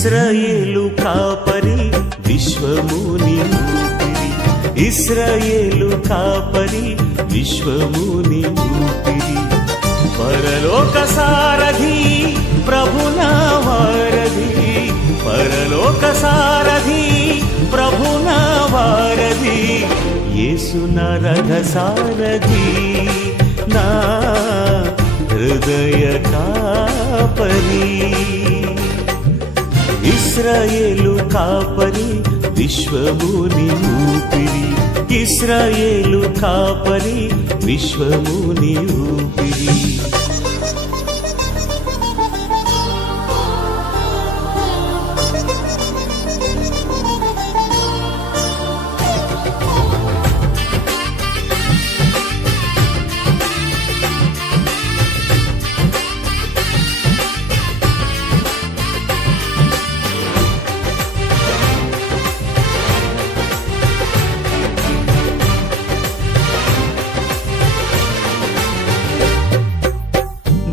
ఇశ్రాయేలు కాపరి విశ్వముని ఊపిరి, ఇశ్రాయేలు కాపరి విశ్వముని ఊపిరి. పరలోక సారథి ప్రభునా వారధి, పరలోక సారథి ప్రభునా వారధి, యేసు నా రథ సారథి, నా హృదయ కాపరి. ఇశ్రాయేలు కాపరి విశ్వముని ఊపిరి, ఇశ్రాయేలు కాపరి విశ్వముని ఊపిరి.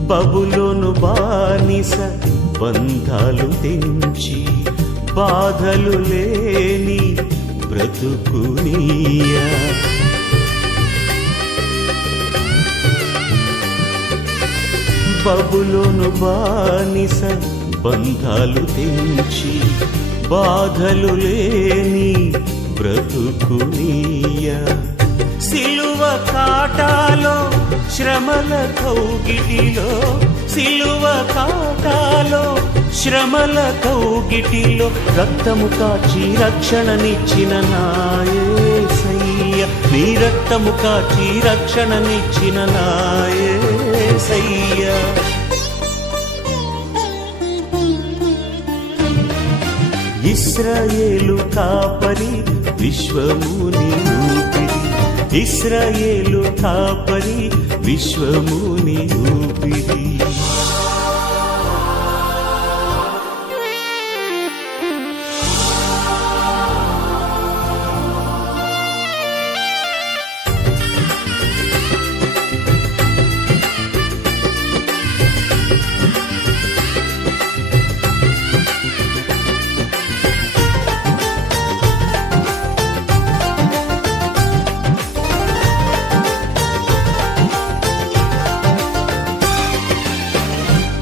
బబులోను బానిస బంధాలు తెంచి, బాధలు లేని బ్రతుకునియా. బబులోను బానిస బంధాలు తెంచి, బాధలు లేని బ్రతుకునియా. సిలువ కాటాలో శ్రమల కౌగిటిలో, సిలువ కాటాలో శ్రమల కౌగిటిలో, రక్తము కాచి రక్షణనిచ్చిన నా యేసయ్య, నీ రక్తము కాచి రక్షణనిచ్చిన నా యేసయ్య. ఇశ్రాయేలు కాపరి విశ్వముని ఊపిరి, ఇశ్రాయేలు కాపరి విశ్వముని ఊపిరి.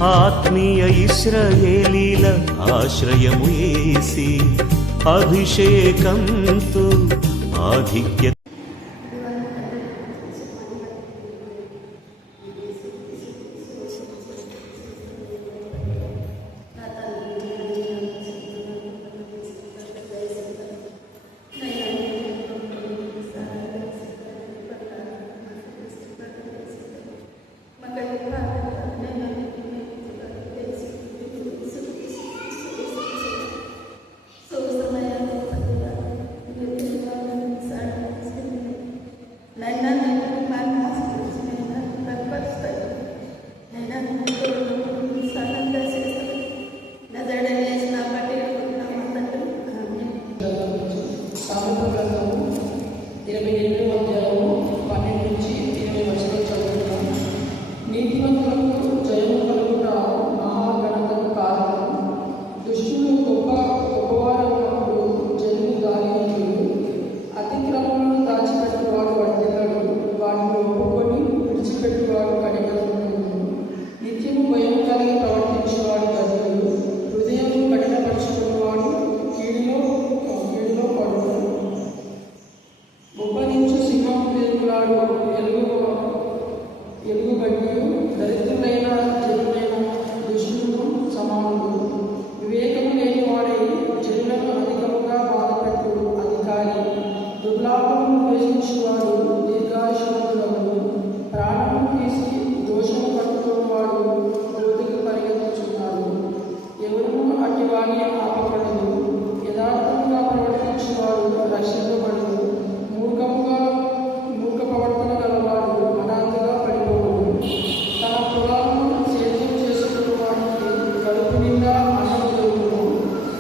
ఆత్మీయ ఇశ్రాయేలీల ఆశ్రయము యేసి, అభిషేకంతో ఆధిక్య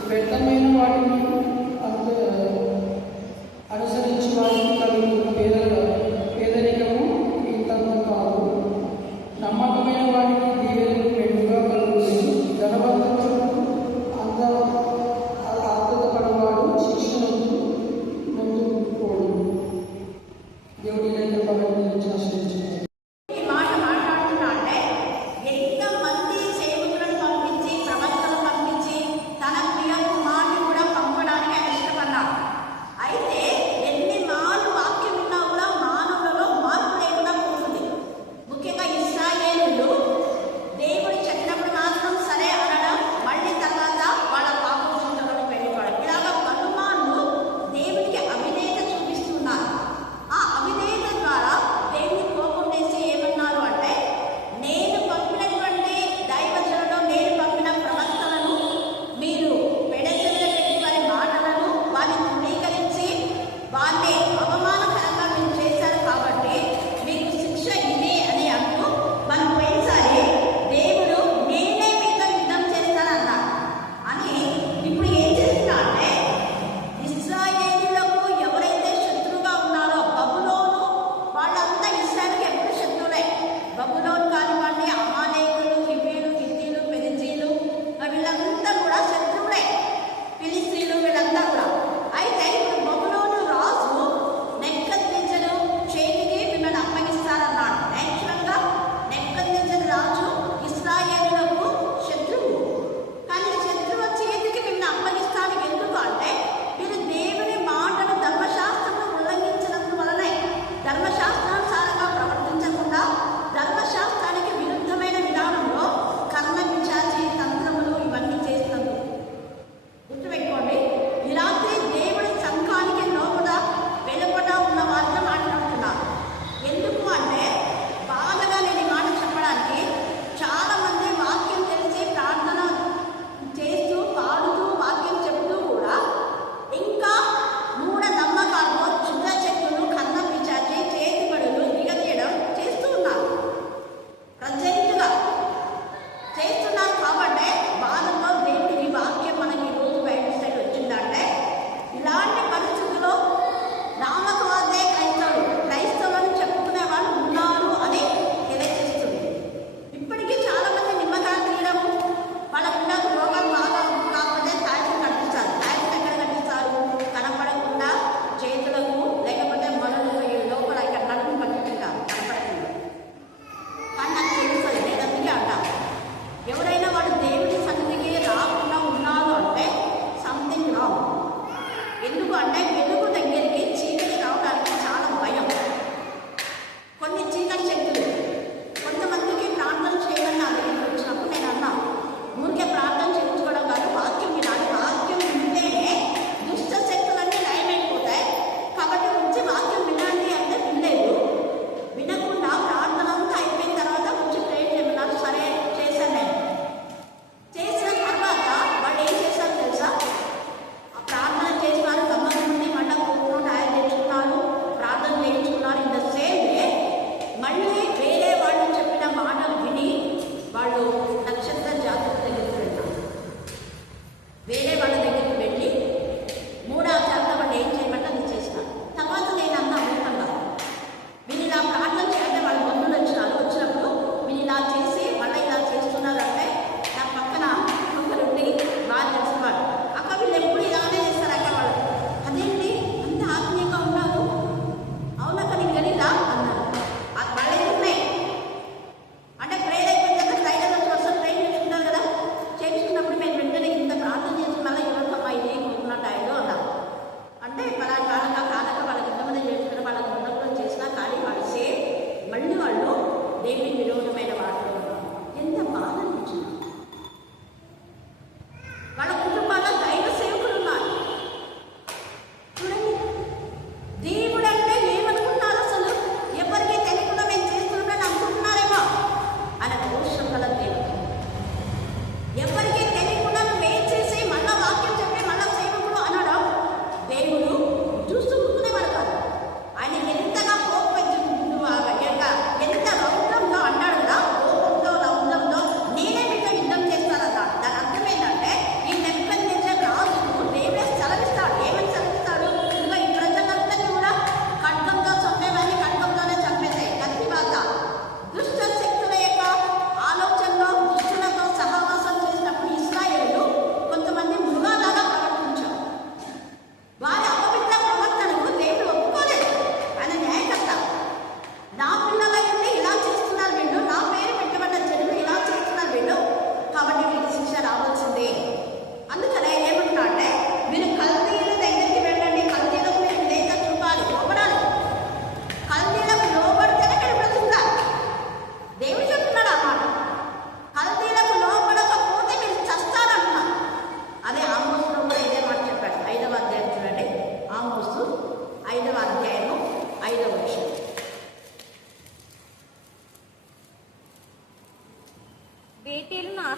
వ్యర్థమైన వాటిని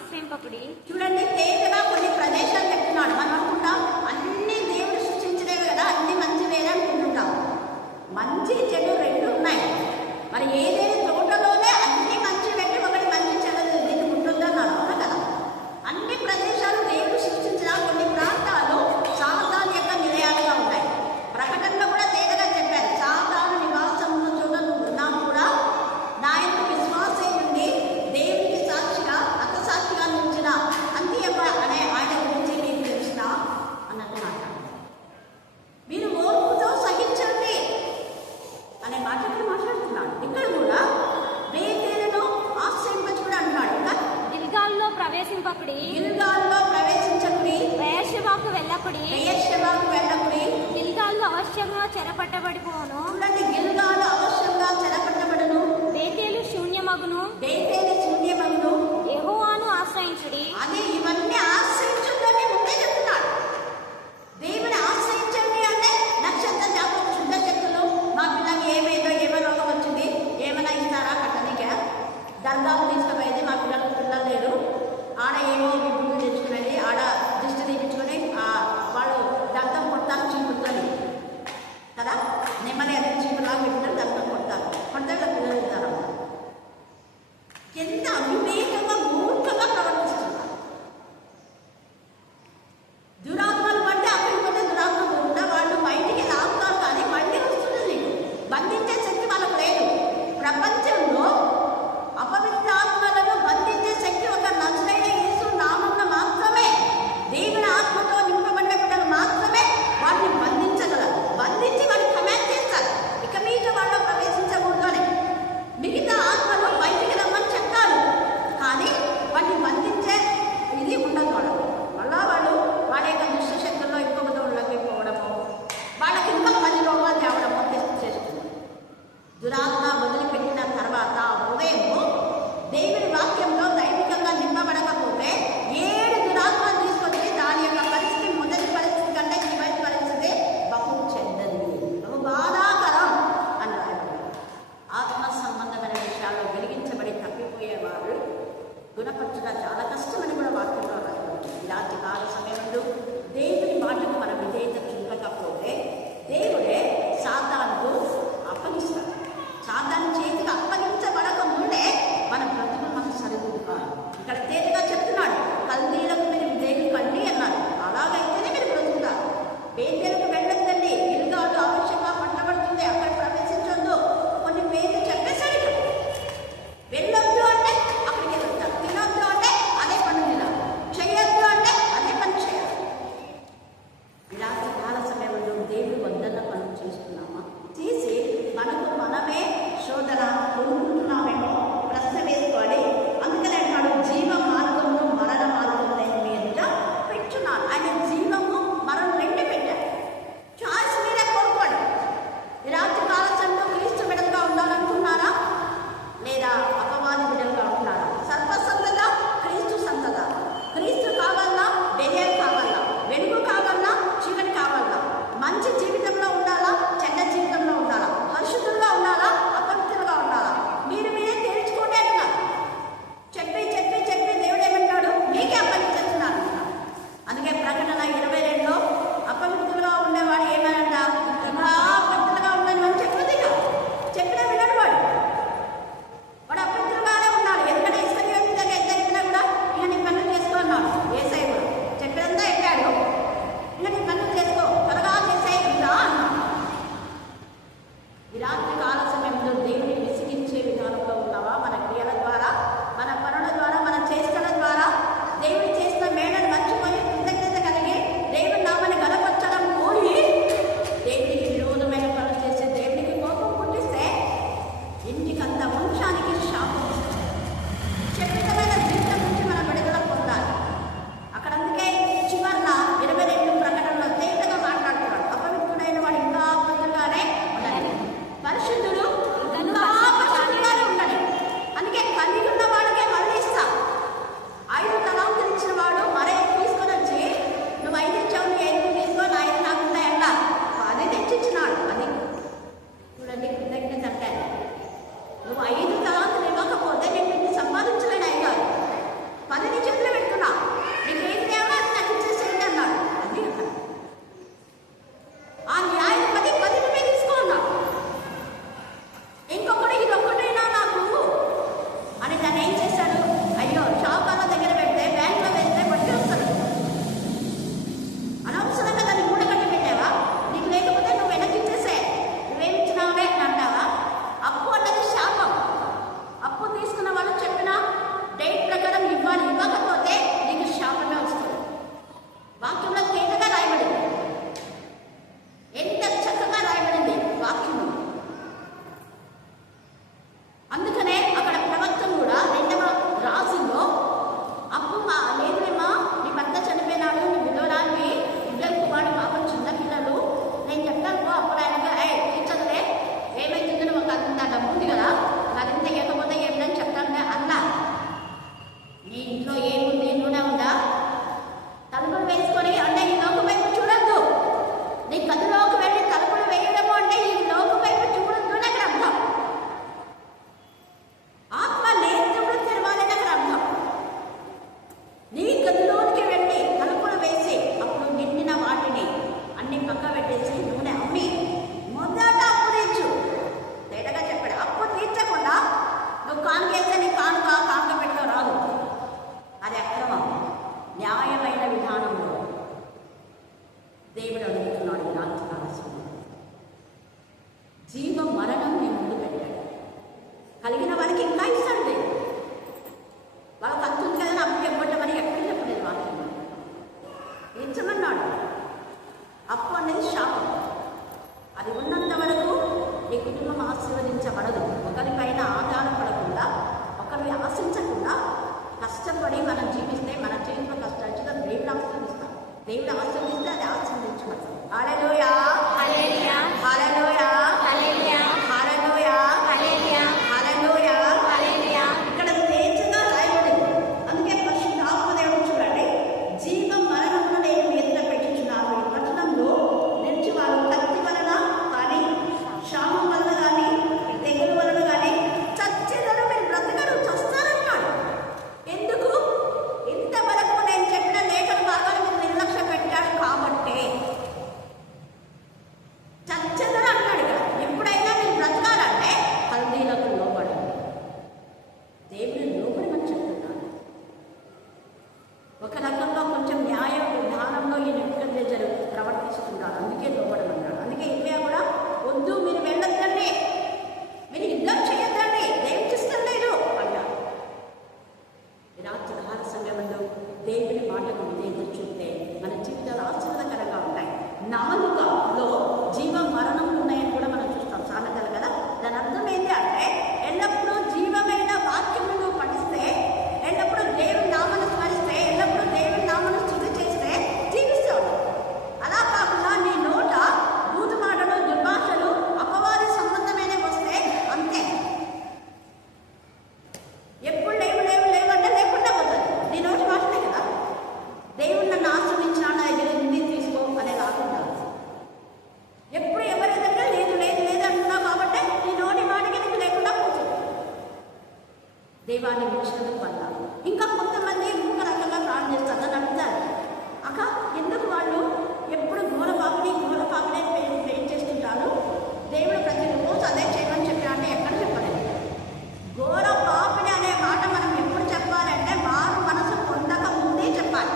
ఆశ్రయింపకుడి. చూడండి, తేటగా కొన్ని ప్రదేశాలు చెప్తున్నాడు. మనం అనుకుంటాం అన్ని దేవుడు సృష్టించినవి కదా, అన్ని మంచివేనా అనుకుంటుంటాం. మంచి చెడు రెండు ఉన్నాయి. మరి ఏదైనా తోటలోనే అన్ని మంచి పెట్టి ఒకటి మంచి చెడు దీన్ని ఉంటుందన్నాడు, అవునా కదా? అన్ని ప్రదేశాలు దేవుడు సృష్టించిన కొన్ని ప్రాంతాలు సాతాను యొక్క నిలయాలుగా ఉన్నాయి. ప్రకటనలో కూడా తేటగా చెప్పారు, సాతాను నివాసమును చూడను ఉన్నాము కూడా నా యొక్క విశ్వాసం నుండి దేవునికి సాక్షిగా అర్థసాక్షిగా నిలిచిన అంత్యప్ప అనే ఆయన గురించి మీకు తెలిసిన అన్నట్టు మాట్లాడారు. మీరు ఓర్పుతో సహించండి అనే మాట ఇక్కడ మాట్లాడుతున్నాడు. ఇక్కడ కూడా బేతేలును ఆశ్రయింపచ్చు కూడా అంటున్నాడు. ఇంకా గిల్గాల్లో ప్రవేశింపకుడి. గిల్గాల్లో ప్రవేశించకుడి. బెయేర్షెబాకు వెళ్ళకుడి. బెయేర్షెబాకు వెళ్ళకుడి. గిల్గాల్లో అవశ్యంగా చెరపట్టబడిపోను. చూడండి, గిల్గాలు అవశ్యంగా చెరపట్టబడును. బేతేలు శూన్యమగును. బేతేలు శూన్యమగును. యెహోవాను ఆశ్రయించుడి. అదే ఇవన్నీ ఆశ్రయించుందని ముందే చెప్తున్నాడు. దేవుని ఆశ్రయించండి అంటే నక్షత్ర జాతకం శుద్ధ శక్తులు, మా పిల్లకి ఏమో రోగం వచ్చింది, ఏమైనా ఇస్తారా కట్టనికే? దర్గాకు తీసుకుపోయింది, మా పిల్లలకు పిల్లలు లేరు, ఆడ ఏమో విభూతులు తెచ్చుకునేది, ఆడ దిష్టి తీపించుకొని వాళ్ళు దంతం కొడతారు చీపుతుంది కదా, నెమ్మది అది చీపులా పెట్టిన దంతం కొడతారు, కొడితే పిల్లలు ఇస్తారు. ఎంత అవివేకంగా మూర్ఖంగా ప్రవర్తిస్తున్నారు. దురాత్మలు పడితే అక్కడికి పోతే దురాత్మలు ఉంటే వాళ్ళు బయటికి లాగుతారు, కానీ మళ్ళీ వస్తుంది. నీకు బంధించే శక్తి వాళ్ళకు లేదు. ప్రపంచంలో అపవిత్రాత్మలను బంధించే శక్తి ఒక నజరైన యేసు నామమున మాత్రమే, దేవుని ఆత్మతో నింపబడ్డ బిడ్డలు మాత్రమే వాటిని బంధించగలరు. బంధించి వాడిని కమాండ్ చేస్తారు, ఇక మీద వాళ్ళు ప్రవేశించకూడదు అని. మిగతా ఆత్మలు బయటికి రమ్మని చెప్తారు, కానీ వాటిని బంధించే ఇది ఉండదు. వాళ్ళు వాళ్ళ యొక్క దుష్ట శక్తుల్లో ఇంకొక దోళ్ళకి పోవడము, వాళ్ళకి ఇంకా 10 రోగాలు తేవడము చేస్తుంది. దురాత్మ వదిలిపెట్టిన తర్వాత హృదయము దేవుని వాక్యంలో దైవికంగా నింపబడకపోతే 7 దురాత్మలు తీసుకొచ్చి దాని యొక్క పరిస్థితి మొదటి పరిస్థితి కంటే చివరి పరిస్థితి బహు చెడ్డది, బహు బాధాకరం అన్నారు. ఆత్మ సంబంధమైన విషయాల్లో వెలిగించబడి తప్పిపోయేవారు గుణపరచుట చాలా కష్టమని కూడా వాక్యంలో రాయబడింది. ఇలాంటి కాల సమయంలో దేవుని మాటకు మన విధేయత చూపకపోతే దేవుడే సాతానుకు అప్పగిస్తాడు. సాతాను చేతికి అప్పగించబడక ముందే మన బ్రతుకు మనకు సరిగ్గు కాదు. ఇక్కడ తేలిగా చెప్తున్నాడు, కల్దీలకు మీరు దేవుని కండి అన్నారు, అలాగైతేనే మీరు బ్రతుకుతారు. బేతేలకు వెళ్ళొద్దండి, గిల్గాలు ఆవశ్యంగా పట్టబడుతుంది, అక్కడ ప్రవేశించొద్దు, కొన్ని పేర్లు చెప్పేశాడు. ఇక్కడ వెళ్ళొద్దు అంటే అక్కడికి వెళ్తారు, తినొద్దు అంటే అదే పని తినాలి, చేయొద్దు అంటే అదే పని చేయాలి. ఇలాంటి కాల సమయంలో దేవుడు వద్దన్న పనులు చేస్తున్నామా? చేసి మనకు మనమే శోధన పొందుతున్నామేమో ప్రశ్న వేసుకోవాలి. అందుకనే అంటాడు, జీవ మార్గమును మరణ మార్గము నేను మీ ఎదుట పెట్టున్నాను. ఆయన జీవము మరణం రెండు పెట్టాడు. చాయిస్ మీరే కోరుకోండి. ఈ రాత్రి కాల సమయంలో క్రీస్తు బిడ్డలుగా ఉండాలనుకున్నారా, లేదా అపవాది బిడ్డలుగా ఉంటున్నారా? సర్వసంతగా క్రీస్తు సంతగా. క్రీస్తు కావాలా, బెహేవ్ కావాలా, వెలుగు కావాలా, చీకటి కావాలా, మంచి జీవితంలో ఉండాలా, చెడ్డ జీవితంలో ఉండాలా, పరిశుద్ధులుగా ఉండాలా, అపవిత్రులుగా ఉండాలా? మీరే తేల్చుకోండి అంటున్నారు. చెప్పి చెప్పి చెప్పి దేవుడు ఏమంటాడు, మీకే అప్పగించేస్తున్నాను. అందుకే ప్రకటన 22లో అపవిత్రులుగా ఉండేవాడు ఏమనంట, ఇంకా అపవిత్రులుగా ఉండని మనం చెప్పదు. ఇక చెప్పినా వినడు వాడు అపవిత్రులుగానే ఉన్నాడు. ఎందుకంటే ఇస్కరియోతు దగ్గర ఎద్దరికినా కూడా ఇక నీ పనులు చేసుకో అన్నాడు. యేసయ్య కూడా చెప్పినంతా ఎక్కాడు, ఇక నీ పనులు చేసుకో, త్వరగా చేసేయి ఇంకా అన్నాడు. ఈ రాత్రి కాల సమయంలో దేవుని విసిగించే విధానంలో ఉన్నావా? మన క్రియల ద్వారా, మన పనుల ద్వారా, మన చేష్టల ద్వారా దేవుడు చేసిన మేడను మర్చిపోయి కృతజ్ఞత కలిగి దేవుని నామాన్ని గనపరచడం పోయి దేవునికి విరోధమైన పనులు చేసి దేవునికి కోపం పుట్టిస్తే ఇంటికంత వంశానికి శాపం వస్తుంది. శక్తిమైన జీవితం నుంచి మనం విడుదల పొందాలి. అక్కడ అందుకే చివరిన 22 ప్రకటనలో తేటగా మాట్లాడుతున్నాడు, అపవిత్రుడైన వాడు ఇంకా అపవిత్రులుగానే ఉండాలి, పరిశుద్ధుడు ఇంకా పరిశుద్ధులుగానే ఉండాలి. అందుకే కలిగి ఉన్న వాడికే మళ్ళీ ఇస్తా. 5 తలాంతులు ఇచ్చిన వాడు మరే తీసుకొని వచ్చి, నువ్వు 5 ఇచ్చావు, నువ్వు 8 తీసుకో, నా 5 నాకున్నాయి అన్నా, అదే తెచ్చిచ్చినాడు. అది చూడండి కృతజ్ఞత అంటే. నువ్వు 5 తలాంతులు ఇవ్వకపోతే నేను నిన్ను సంపాదించలేను. 5 10 నీ చేతిలో ఈ కుటుంబం ఆశీర్వదించబడదు. ఒకరిపైన ఆధారపడకుండా, ఒకరిని ఆశించకుండా కష్టపడి మనం జీవిస్తే మన చేతిలో కష్టాలు దేవుడు ఆశీర్వదిస్తాం. దేవుడు ఆశీర్వదిస్తే అది ఆశీర్వదించబడతాం. హల్లెలూయా, హల్లెలూయా, హల్లెలూయా, హల్లెలూయా, హల్లెలూయా, హల్లెలూయా, హల్లెలూయా. హల్లెలూయా. ఇక్కడ తేజగా రాయబడింది. అందుకే పరిశుద్ధాత్మ దేవుడు చూడండి, జీవం మరణమును నేను మీ ఎదుట పెట్టుచున్నాను. ఈ పట్టణంలో నిలిచి వారు కత్తి వలన కానీ, క్షామం వలన కానీ, తెగులు వలన కానీ చచ్చేదరు. మీరు బ్రతకరు, చస్తారన్నాడు. ఎందుకు? ఇంతవరకు నేను చెప్పిన లేఖన భాగాలు మీరు నిర్లక్ష్య పెట్టాడు కాబట్టే చచ్చెదరు అన్నాడు. ఎప్పుడైనా మీరు బ్రతకాలంటే కల్దీలకు లోబడాలి. దేవుని లోబడమని చెప్తున్నాడు. ఒక రకంగా కొంచెం న్యాయ విధానంలో ఈ నెబుకద్నెజరు ప్రవర్తిస్తున్నాడు. అందుకే లోబడమన్నాడు. అందుకే ఇర్మియా కూడా వద్దు, మీరు వెళ్ళొద్దండి, మీరు యుద్ధం చేయొద్దండి, దేవుడికి ఇష్టం లేదు అన్నాడు. ఈ రాత్రి ఆహార సమయంలో దేవుని మాటకు విధేయత మన జీవితాలు ఆశీర్వాదకరంగా ఉంటాయి. నాలుకలో జీవం మరణం ఉన్నాయని కూడా మనం చూస్తాం సామెతలు కదా. దాని అర్థం ఏంటి అంటే ఎల్లప్పుడూ జీవమైన వాక్యమును పఠిస్తే, ఎల్లప్పుడూ దేవుని నామను స్మరిస్తే, ఎల్లప్పుడూ దేవుని నామను స్తుతి చేస్తే జీవిస్తాడు. అలా కాకుండా నీ నోట బూతు మాటలు, దుర్భాషలు, అపవాది సంబంధమైన వస్తే అంతే. ఎప్పుడు లేవు లేవు లేవు అంటే లేకుండా పోతుంది. నీ నోటి మాటలే కదా. దేవుడు నన్ను ఆశ్రయించినా నా దగ్గర ఉంది తీసుకో అనే కాకుండా ఎప్పుడు ఎవరైతే లేదు లేదు లేదు అంటున్నావు కాబట్టి నీ నోటి మాటకి నీకు లేకుండా పోతుంది. దేవాన్ని విషయం వల్ల ఇంకా కొంతమంది ఇంకొక రకంగా ప్రాణం చేస్తారు. అని అడుగుతారు, అక్క ఎందుకు వాళ్ళు ఎప్పుడు ఘోర పాపనే పెయిన్ చేస్తుంటారు, దేవుడు ప్రతిరోజు అదే చేయమని చెప్పినా అంటే ఎక్కడ చెప్పలేదు. ఘోర పాపిని అనే మాట మనం ఎప్పుడు చెప్పాలంటే మారు మనసు పొందక ముందే చెప్పాలి.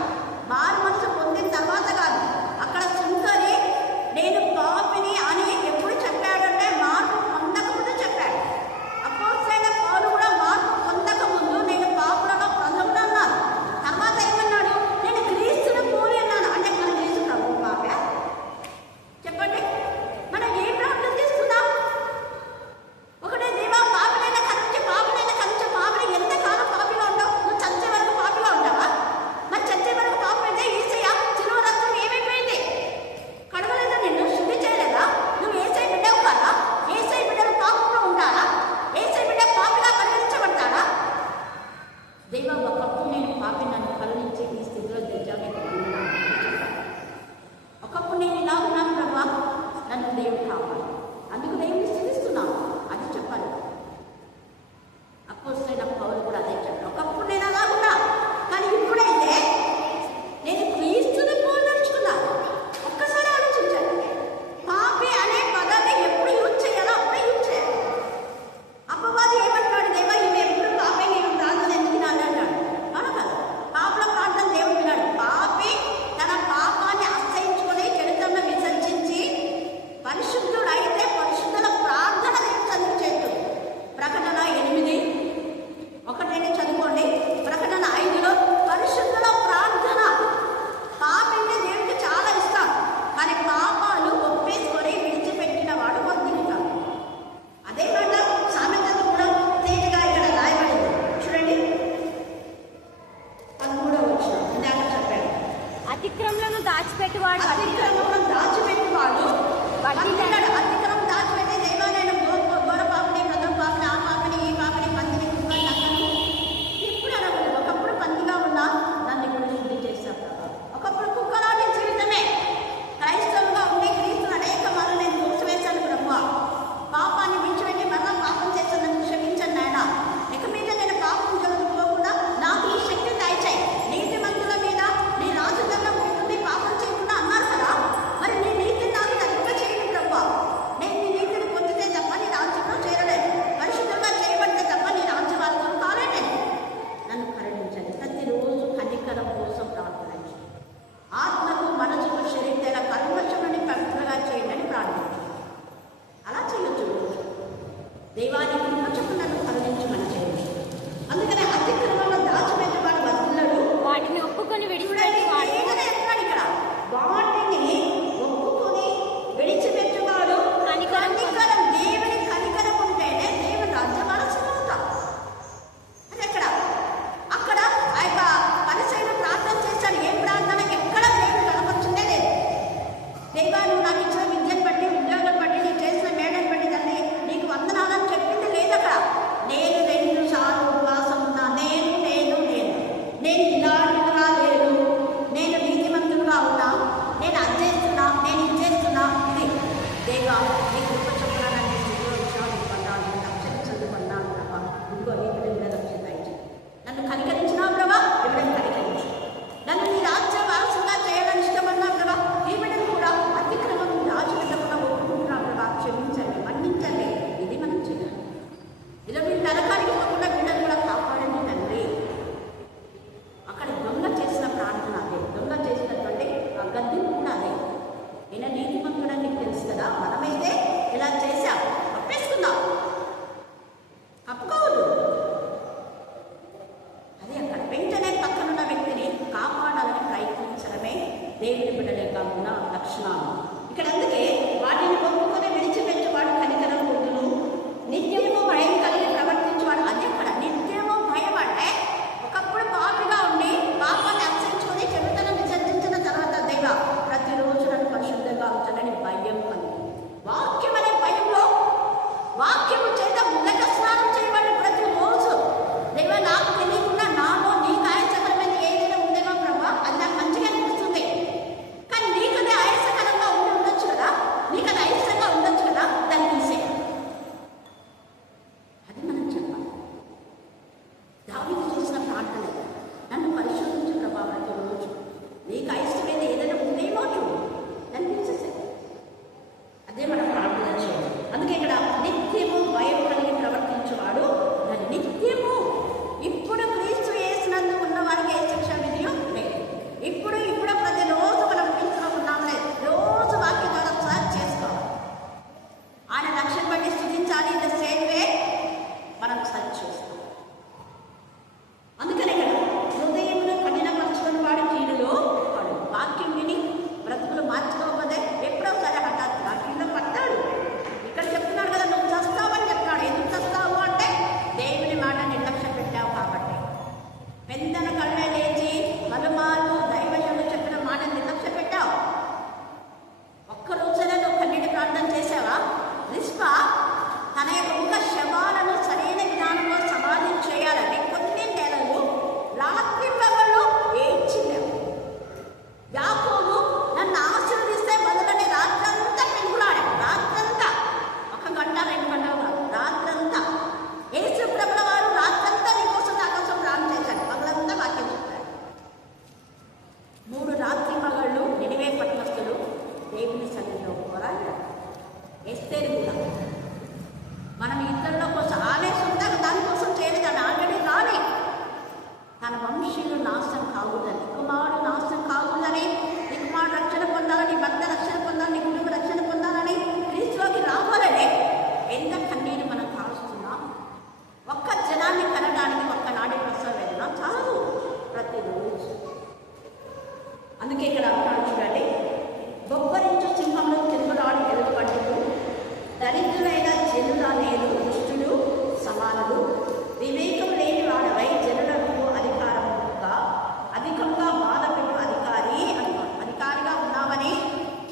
మారు మనసు పొందిన తర్వాత కాదు. అక్కడ సుంకరి నేను పాపిని అని ఎప్పుడు చెప్పాడంటే మార్పు పొందక ముందు చెప్పాడు. అపోస్తలుడైన పౌలు కూడా మార్పు పొందక ముందు నేను పాపులలో ప్రజలను అన్నాను. తర్వాత ఏమన్నాడు? నేను క్రీస్తును పోలి అన్నాను. అంటే మన క్రీస్తు ప్రభు పాప? చెప్పండి, మనం ఏ ప్రార్థన చేస్తున్నాం? ఒకటే దేవా పాపినైనా కనిపించే పాపిని ఎంతకాలం పాపిలో ఉంటావు? నువ్వు చచ్చే వరకు పాపిలో ఉంటావా? మరి చచ్చే వరకు పాపం అయితే ఈసయ్య శిలువ రక్తం ఏమైపోయింది? కడగలేదా? నిన్ను శుద్ధి చేయలేదా? నువ్వు ఏసై బిడ్డవు కాదా? ఏసై బిడ్డలు పాపంలో ఉంటారా? ఏసై బిడ్డ పాపిగా పరిగణించబడతారా? దేవా ఒకప్పుడు నేను పాపి, నన్ను కరుణించి ఈ స్థితిలో తెచ్చాను. ఒకప్పుడు నేను ఇలా ఉన్నాను ప్రభా, నన్ను దేవుడు కావాలి. అందుకు దేవుడిని స్థితిస్తున్నాను అది చెప్పాలి. అపోస్తలుడైన పౌలు కూడా అదే చెప్పాడు. ఒకప్పుడు నేను అలా ఉన్నా, కానీ ఇప్పుడైతే నేను క్రీస్తుని పోలి నడుచుకున్నాను. ఒక్కసారి ఆలోచించాను. పాపి అనే పదాన్ని ఎప్పుడు యూజ్ చేయాలో అప్పుడే యూజ్ చేయాలి. అపవాది ఏమంటాడు? దేవా ఇవి ఎప్పుడు పాపే, నేను ప్రార్థన ఎందుకు వినాలి అంటాడు. మనం కదా పాపల ప్రార్థన దేవుడు వినాడు. పాపి తన పాపాన్ని అసహించుకొని చెడుతను విసర్జించి పరిశుద్ధుడైతే పరిశుద్ధుల ప్రార్థన దేవుడు చదువు చేస్తుంది. ప్రకటన 8:1 చదువుకోండి. ప్రకటన 5లో పరిశుద్ధుల ప్రార్థన. పాపంటే దేవుడికి చాలా ఇష్టం, కానీ పాపాలు ఒప్పేసుకొని విడిచిపెట్టిన వాడు వర్ధిల్లుతాడు. అదే మాట సామెతలు కూడా తేజగా ఇక్కడ రాయబడింది. చూడండి 13వ వచనం ఇందాక చెప్పాడు. అతిక్రమలను దాచిపెట్టువాడు అతిక్రమం దాచిపెట్టువాడు వర్ధిల్లుతాడు. అతిక్రమం దాచిపెట్టే దేవా నేను ఘోర పాపని, ప్రథమ పాపని, ఆ పాపని, ఈ పాపని, పందిని, కుక్కని, నక్కని ఎప్పుడు అనకూడదు. ఒకప్పుడు పందిగా ఉన్నా నన్ను ఇప్పుడు శుద్ధి చేశాను. ఒకప్పుడు కుక్కలాంటి జీవితమే. క్రైస్తవుగా ఉండి క్రీస్తుని అనేక మార్లు నేను దూసివేశాను ప్రభు. పాపాన్ని విడిచిపెట్టి మరలా పాపం చేశాను, నన్ను క్షమించండి నాయన. ఇక మీద నేను పాపం జరుగుతుకోకుండా నాకు ఈ శక్తి దయచేయి. నీతిమంతుల మీద నీ రాజదండం ఉంటుంది పాపం చేయకుండా అన్నారు కదా. మరి నీ నీతి నాకు తగ్గ చేయండి ప్రభు. నేను నీ నీతిని పొందితే తప్ప నీ రాజ్యంలో చేరలేదు. పరిశుద్ధంగా చేయబడితే తప్ప నీ రాజ్య వాళ్ళతో కాలేలేదు. నన్ను కరుణించండి. ప్రతిరోజు కనికరం కోసం ప్రార్థన చేయండి. ఆత్మకు, మనసుకు, శరీర కల్మషముని పవిత్రంగా చేయండి అని ప్రార్థించండి. అలా చేయొచ్చు. దైవాన్ని కృపచకు నన్ను కరుణించమని చేయండి. అందుకనే అతిక్రమంలో దాచిపెట్టేవాడు వర్ధిల్లడు. వాటిని ఒప్పుకొని విడిచిపెట్టువాడు ఇక్కడ వాటిని ఒప్పుకొని విడిచిపెట్టువాడు కనికరం దేవుని అక్కడ నేను 2 సార్లు ఉపవాసం ఉన్నా, నేను ఇలాంటిగా లేను, నేను నీతిమంతుడుగా ఉన్నా, నేను అది చేస్తున్నా, నేను ఇది చేస్తున్నా. ఇది దేవా నీ కృప చొప్పున నన్ను స్థితిలో విషయాలు పడ్డాను, రక్షణ చదువుకున్నాను ప్రభా. ఇంకో నీకు రక్షణ దయచేయి. నన్ను కనికరించినా ప్రభా, ఎవరైనా కనికరించు. నన్ను నీ రాజ్య వారసుగా చేయాలని ఇష్టమన్నా ప్రభా, ఈ బిడ్డను కూడా అతిక్రమం రాజు బిడ్డకుండా ఒప్పుకుంటున్నా ప్రభా. క్షమించండి, మన్నించండి. ఇది మనం చేయాలి. ఇలా వీళ్ళు నరకానికి పోకుండా బిడ్డను కూడా కాపాడండి తండ్రి. అక్కడ దొంగ చేసిన ప్రార్థన అదే, దొంగ చేసినటువంటి ఆ గద్దెను కూడా అదే. ఈయన నీతిమంతుడని నీకు తెలుసు కదా, మనమైతే ఇలా చేశాం, అప్పేసుకుందాం, అప్పుకోవద్దు. అదే అక్కడ వెంటనే పక్కనున్న వ్యక్తిని కాపాడాలని ప్రయత్నించడమే దేవుని బిడ్డల యొక్క ఉన్న లక్షణాలు. ఇక్కడ అందుకే వాటిని ఒప్పుకొని విడిచిపెట్టేవాడు కనికరం పొందును, నిత్యము భయం కలిగి ప్రవర్తించేవాడు. అది అక్కడ నిత్యము భయం అంటే ఒకప్పుడు పాపిగా ఉండి పాపాన్ని అనుసరించుకొని చెడుతను విసర్జించిన తర్వాత దైవ ప్రతిరోజు నన్ను పరిశుద్ధంగా ఉంచాలని భయం కలిగి వాక్యం అనే భయంలో వాక్యము చేత ముందట స్నానం చేయబడి ప్రతిరోజు దైవ నాకు తెలియకుండా నాలో నీకు ఆయాసకరమైన ఏదైనా ఉందేమో ప్రభా, అది నాకు మంచిగా అనిపిస్తుంది, కానీ నీకు అది ఆయాసకరంగా ఉండొచ్చు కదా, నీకు అది అయిష్టంగా ఉండొచ్చు కదా, దాన్ని తీసే. అది మనం చెప్పాలి. దావీదు చేసిన ప్రార్థన, నన్ను పరిశోధించు ప్రభా ప్రతిరోజు, నీకు అయిష్టమైన ఏదైనా ఉందేమో చూడు, దాన్ని తీసేసే. అదే మనం ప్రార్థన చేయాలి. అందుకే ఇక్కడ నిత్యము భయం కలిగి ప్రవర్తించేవాడు నిత్యము. ఇప్పుడు క్రీస్తు యేసునందు ఉన్న వారికి ఏ శిక్ష విధియో లేదు. ఇప్పుడు ప్రతిరోజు మనం క్రీస్తులో ఉన్నాం లేదు, రోజు వాక్యం ద్వారా సర్చ్ చేసుకోవాలి. ఆయన రక్షణ బట్టి స్థుతించాలి. ఇన్ ద సేమ్ వే మనం సర్చ్ చేసుకోవాలి. అందుకనే కదా హృదయమును కఠినపరచుకుని వాడు కీడులో వాడు. వాక్యం విని బ్రతుకులు మార్చుకోకపోతే ఎప్పుడో సరే హఠాత్తుగా కీడులో పడతాడు. ఇక్కడ చెప్తున్నాడు కదా, నువ్వు చస్తావని చెప్తున్నాడు. ఎందుకు చస్తావు అంటే దేవుని మాట నిర్లక్ష్యం పెట్టావు కాబట్టి. పెద్దన కళ్ళే లేచి మలుమాలు దైవజనుడు చెప్పిన మాట నిర్లక్ష్యం పెట్టావు. ఒక్కరోజునే నువ్వు కన్నీటి ప్రార్థన చేసావా? రిస్పా తన యొక్క ముఖ శవాలను సరైన విధానంలో సమాధి చేయాలని కొన్ని నెలలు రాత్రి పగళ్ళు ఏడ్చిందేవు. యాకోబు నన్ను ఆశీర్వదిస్తే మొదలని రాత్రంతా పెంకులాడాడు. రాత్రంతా 1 గంట 2 గంటలు కాదు, రాత్రంతా. యేసు ప్రభుల వారు రాత్రంతా నీకోసం నా కోసం ప్రాణం చేశాడు, పగలంతా వాక్యం చెప్పాడు. 3 రాత్రి పగళ్ళు నినివే పట్టణస్థులు దేవుని సన్నిధిలో పోరాడారు. ఎస్తేరు కూడా మనం ఇతరుల కోసం ఆమె సొంతంగా దానికోసం చేయలేదని ఆల్రెడీ రాని తన వంశీయులు నాశనం కాకూడదని, కుమారుడు నాశనం కాకూడదని, నీ కుమారుడు రక్షణ పొందాలని, భర్త రక్షణ పొందాలని, నీ కుటుంబ రక్షణ పొందాలని, క్రీస్తులోకి రావాలని ఎంత కన్నీరు మనం కాలుస్తున్నాం. ఒక్క జనాన్ని కనడానికి ఒక్క నాడి ప్రసవ వేదన చాలు ప్రతిరోజు. అందుకే ఇక్కడ అంటాడు చూడండి, బొబ్బరించు సింహంలో తిరుగులాడు ఎదుగుపడ్డడు, దరిద్రులైన జనుల నేలు దుష్టులు సమానులు, వివేకం లేని వాడవై జనులకు అధికంగా బాధపెట్టు అధికారి అన్నాడు. అధికారిగా ఉన్నామని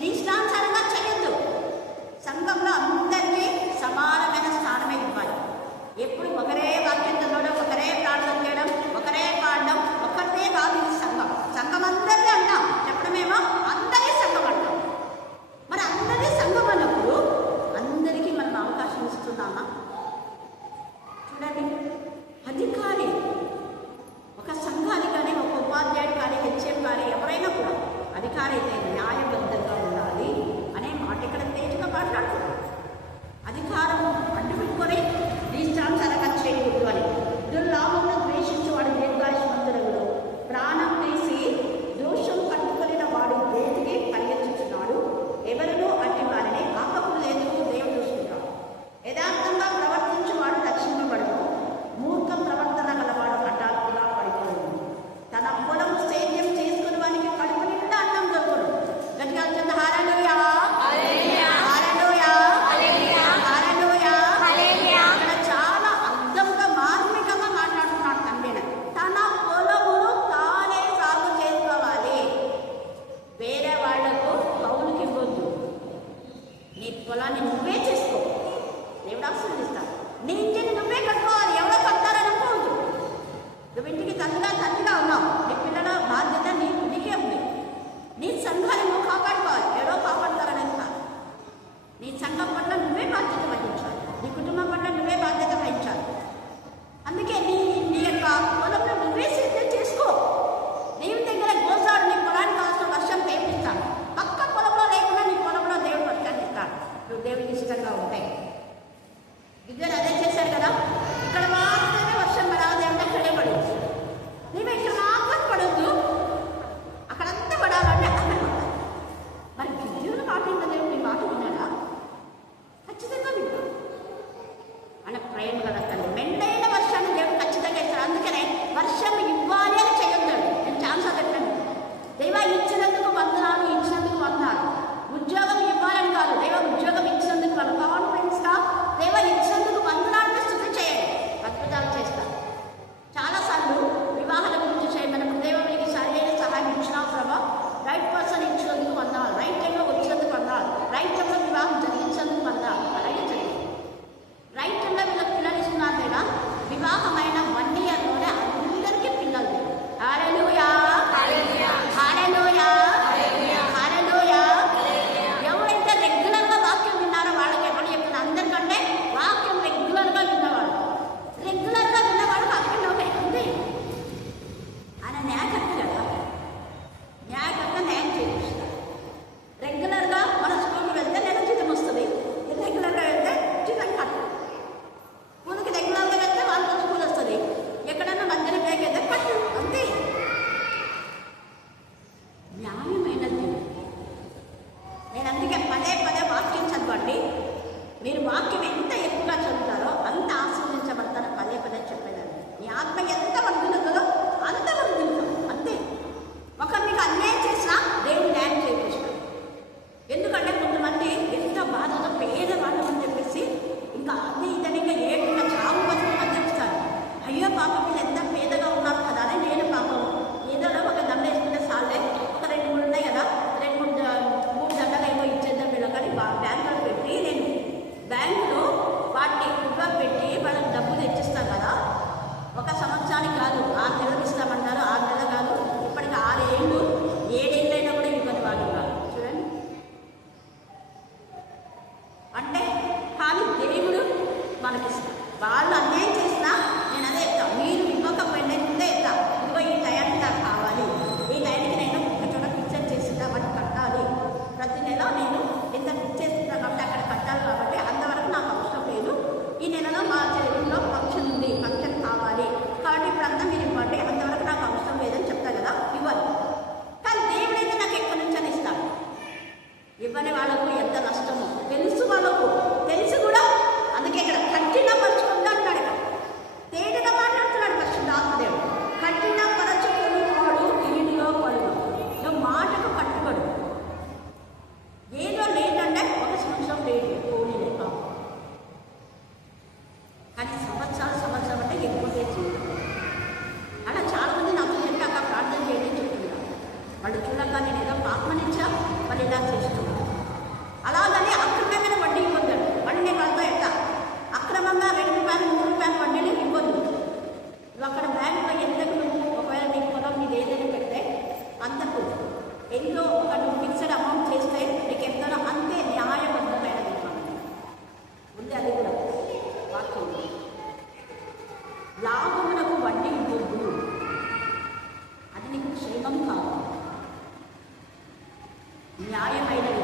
ఇష్టానుసారంగా చేయొద్దు. సంఘంలో అందరికీ సమానమైన స్థానమే ఇవ్వాలి. ఎప్పుడు ఒకరే వాక్యం చదవడం, ఒకరే ప్రార్థన చేయడం, ఒకరే పాడడం, ఒకరిదే కాదు ఇది సంఘం. సంఘం అందరినీ అంటాం, చెప్పడమేమో అందరి సంఘం అంటాం. మరి అందరి సంఘం అన్నప్పుడు అందరికీ మనం అవకాశం ఇస్తున్నామా? చూడండి, అధికారి ఒక సంఘానికి కానీ, ఒక ఉపాధ్యాయుడు కానీ, హెచ్ఎం కానీ ఎవరైనా కూడా అధికారి అయితే న్యాయబద్ధంగా ఉండాలి అనే మాట ఇక్కడ తేజగా మాట్లాడుతున్నారు. అధికారం అడ్డు పెట్టుకొని ఇష్టానుసారంగా చేయకూడదు అని. దుర్లాభంలో ద్వేషించి వాడు దీర్ఘాయుష్మంతుడు, ప్రాణం తీసి దోషం పట్టుకొనిన వాడు వేదికి పరిగెత్తుతున్నాడు. ఎవరినో అట్టి వారిని ఆపకు లేదు దేవుడు చూసుకుంటాడు. యథార్థంగా ప్రవర్తించేవాడు రక్షింపబడదు, మూర్ఖ ప్రవర్తన గలవాడు హఠాత్తుగా పడిపోయింది. తన పొలం సేద్యం చేసుకుని వానికి కడుపు నిండా అన్నం దొరుకును. గట్టిగా వచ్చింది హల్లెలూయా, హల్లెలూయా, హల్లెలూయా. ఇక్కడ చాలా అర్థంగా మార్మికంగా మాట్లాడుతున్నాడు తండ్రి. తన పొలమును తానే సాగు చేసుకోవాలి, వేరే వాళ్లకు కౌలుకి ఇవ్వద్దు. నీ పొలాన్ని నువ్వే చేసుకో, దేవుడు ఆశీర్వదిస్తాడు. నీ ఇంటిని తండ్రిగా ఉన్నావు. నీ పిల్లల బాధ్యత నీకే ఉంది. నీ సంఘాన్ని నువ్వు కాపాడుకోవాలి. ఎవరో కాపాడుతారనేది కాదు. నీ సంఘం పట్ల నువ్వే బాధ్యత వహించాలి. నీ కుటుంబం పట్ల నువ్వే బాధ్యత వహించాలి. అందుకే నీ యొక్క పొలంలో నువ్వే సిద్ధం చేసుకో. దేవుని దగ్గర గోసాడు. నీ పొలానికి కావాల్సిన వర్షం తెప్పిస్తాడు. పక్క పొలంలో లేకుండా నీ పొలంలో దేవుడు వర్షాన్ని ఇస్తాడు. నువ్వు దేవుడికి ఇష్టంగా ఉంటాయి. విద్యను అదే చేశారు కదా. ఇక్కడ మాత్రమే వర్షం పడాలి అంటే అక్కడే పడవచ్చు. నీవు ఇక్కడ మాత్రం పడవద్దు, అక్కడంతా పడాలంటే అక్కడ పడాలి. మరి విద్యుని మాట ఏంటో దేవుడు నీ మాట విన్నాడా? ఖచ్చితంగా విన్నాడు. మన ప్రేమ కదా తల్లి. మెండైన వర్షాన్ని దేవుడు ఖచ్చితంగా ఇస్తాడు. అందుకనే వర్షం ఇవ్వాలి అని చేయొద్దాడు. నేను ఛాన్స్ పెట్టాను. దైవ ఇచ్చినందుకు వందనాలు, ఇచ్చినందుకు వందనాలు. ఉద్యోగం ఇవ్వాలని కాదు, దైవ ఉద్యోగం ఇచ్చినందుకు వాళ్ళు కాన్ఫిడెన్స్గా దైవ ఇచ్చినందుకు వందనాలను స్థుతి చేయండి. అద్భుతాలు చేస్తారు. చాలాసార్లు వివాహాల గురించి చేయమన్నప్పుడు దైవం మీకు సరైన సహాయం ఇచ్చినా ప్రభా, రైట్ పర్సన్ ఇచ్చినందుకు వందనాలు, రైట్ టైంలో వచ్చినందుకు వందనాలు, రైట్ టైంలో వివాహం జరిగించినందుకు వందనాలు. అలాగే జరిగింది. రైట్ టైంలో వీళ్ళకి పిల్లలు ఇస్తున్నారు లేదా? వివాహమైన 1 yearలోనే అందరికీ పిల్లలు. హల్లెలూయా, హల్లెలూయా, హల్లెలూయా, హల్లెలూయా. ఎవరైతే రెగ్యులర్గా వాక్యం విన్నారో వాళ్ళకి ఎవరు చెప్తున్నా, అందరికంటే వాక్యం రెగ్యులర్గా విన్నవాడు, రెగ్యులర్గా విన్నవాడు వాక్యం ఒకటే ఉంది. ఆయన న్యాయకర్త కదా. న్యాయకర్త న్యాయం చేయిస్తారు. రెగ్యులర్గా మన స్కూల్కి వెళ్తే నెల జీతం వస్తుంది. రెగ్యులర్గా వెళ్తే జీతం కట్టు. స్కూల్కి రెగ్యులర్గా వెళ్తే వాళ్ళకి స్కూల్ వస్తుంది. ఎక్కడన్నా మధ్యన బ్రేక్ అయితే కట్టు. అంతే. న్యాయమైనది. నేను అందుకే పదే పదే వాక్యం చదవండి. మీరు వాక్యం ఎంత ఎక్కువగా చదువుతారో అంత ఆస్వాదించబడతారో పదే పదే చెప్పేదాన్ని. మీ ఆత్మ ఎంత వర్ధులుతుందో అంత వర్ధులుతాం. అంతే. ఒకరు మీకు అన్యాయం చేసినా దేవుడు న్యాయం చేయించాడు. ఎందుకంటే కొంతమంది ఎంత బాధతో పేదవాళ్ళు అని చెప్పేసి ఇంకా అది ఇదని ఇంకా ఏడుగా చావు బతుకు మధ్యస్తారు. అయ్యో పాపం వీళ్ళు ఎంత పేదగా ఉన్నారు కదా అని నేను పాపం ఏదో ఒక దండ వేసుకుంటే సాలే, ఒక 2-3 ఉన్నాయి కదా, 2-3 దండలు ఏమో ఇచ్చేద్దాం వీళ్ళకి అని బ్యాంకులో పెట్టి, నేను బ్యాంకులో వాటిని కుట్ర పెట్టి వాళ్ళకి డబ్బు తెచ్చిస్తాం కదా. 1 సంవత్సరానికి కాదు, 6 నెలలకు ఇస్తామంటారు. 6 నెలలు కాదు, ఇప్పటికి 6 ఏళ్ళు 7 ఏళ్ళైనా కూడా ఇవ్వని వాళ్ళు కాదు. చూడండి. అంటే కానీ దేవుడు మనకిస్తాడు. వాళ్ళు అన్యాయం చేసినా నేను అదే చెప్తాను. మీరు ఇవ్వకపోయినా ముందే చెప్తా, ఇదిగో ఈ టయానికి నాకు కావాలి, ఈ టయానికి నేను ఒక చోట ఫిక్చర్ చేసిందా వాటిని కట్టాలి, ప్రతి నెల నేను ఇంత ఫిక్స్ చేస్తుంటా కాబట్టి అక్కడ కట్టాలి, కాబట్టి అంతవరకు నాకు అవసరం లేదు. ఈ నెలలో మా ఇంట్లో ఫంక్షన్ ఉంది, ఫంక్షన్ కావాలి కాబట్టి ఇప్పుడంతా మీరు ఇవ్వండి, అంతవరకు నాకు అవసరం లేదని చెప్తా కదా, ఇవ్వాలి. కానీ దేవుడైతే నాకు ఎక్కడి నుంచి అని ఇస్తాడు. ఇవ్వని వాళ్ళకు ఎంత నష్టమో తెలుసు, వాళ్ళకు తెలిసి కూడా. అందుకే ఇక్కడ కఠినపరచుకుంటూ అంటాడు. ఇక్కడ తేటగా మాట్లాడుతున్నాడు పరిశుద్ధాత్మదేవుడు. కఠినపరచుకుని వాడు దీనిలో పడు. నువ్వు మాటకు కట్టుబడు. ఏదో లేదంటే 1 సంవత్సరం లేదు, పోనీ లేదు. కానీ సంవత్సరం అంటే ఎక్కువ చేసి అలా చాలామంది నాకు చెప్పాక ప్రార్థన చేయడం చెప్తున్నారు. వాళ్ళు చూడగా నేను ఏదో పాపమనిచ్చా వాళ్ళు ఇలా చేస్తున్నారు. అలాగని అక్రమమైన వడ్డీ ఇవ్వద్దాడు. వాడిని నేను వాళ్ళతో ఎట్లా అక్రమంగా 2 రూపాయలు 3 రూపాయలు వడ్డీలు ఇవ్వద్దు. నువ్వు అక్కడ బ్యాంకులో ఎందుకు నువ్వు ఒకవేళ నీ పొలం నీది ఏదైనా పెడితే అంతకు ఎంతో ఒక నువ్వు ఫిక్స్డ్ అమౌంట్ చేస్తే నీకు ఎంతనో అంతే న్యాయబద్ధమైనది ఉంది. అది కూడా వాక్యం. లాభమునకు వడ్డీ ఇవ్వద్దు, అది నీకు క్షేమం కాదు. న్యాయమైనది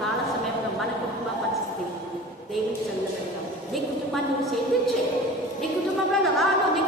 కాల సమయంలో మన కుటుంబ పరిస్థితి దేవుని చల్లబెడతాం. నీ కుటుంబాన్ని నువ్వు సేవించే, నీ కుటుంబంలో రాను, నీ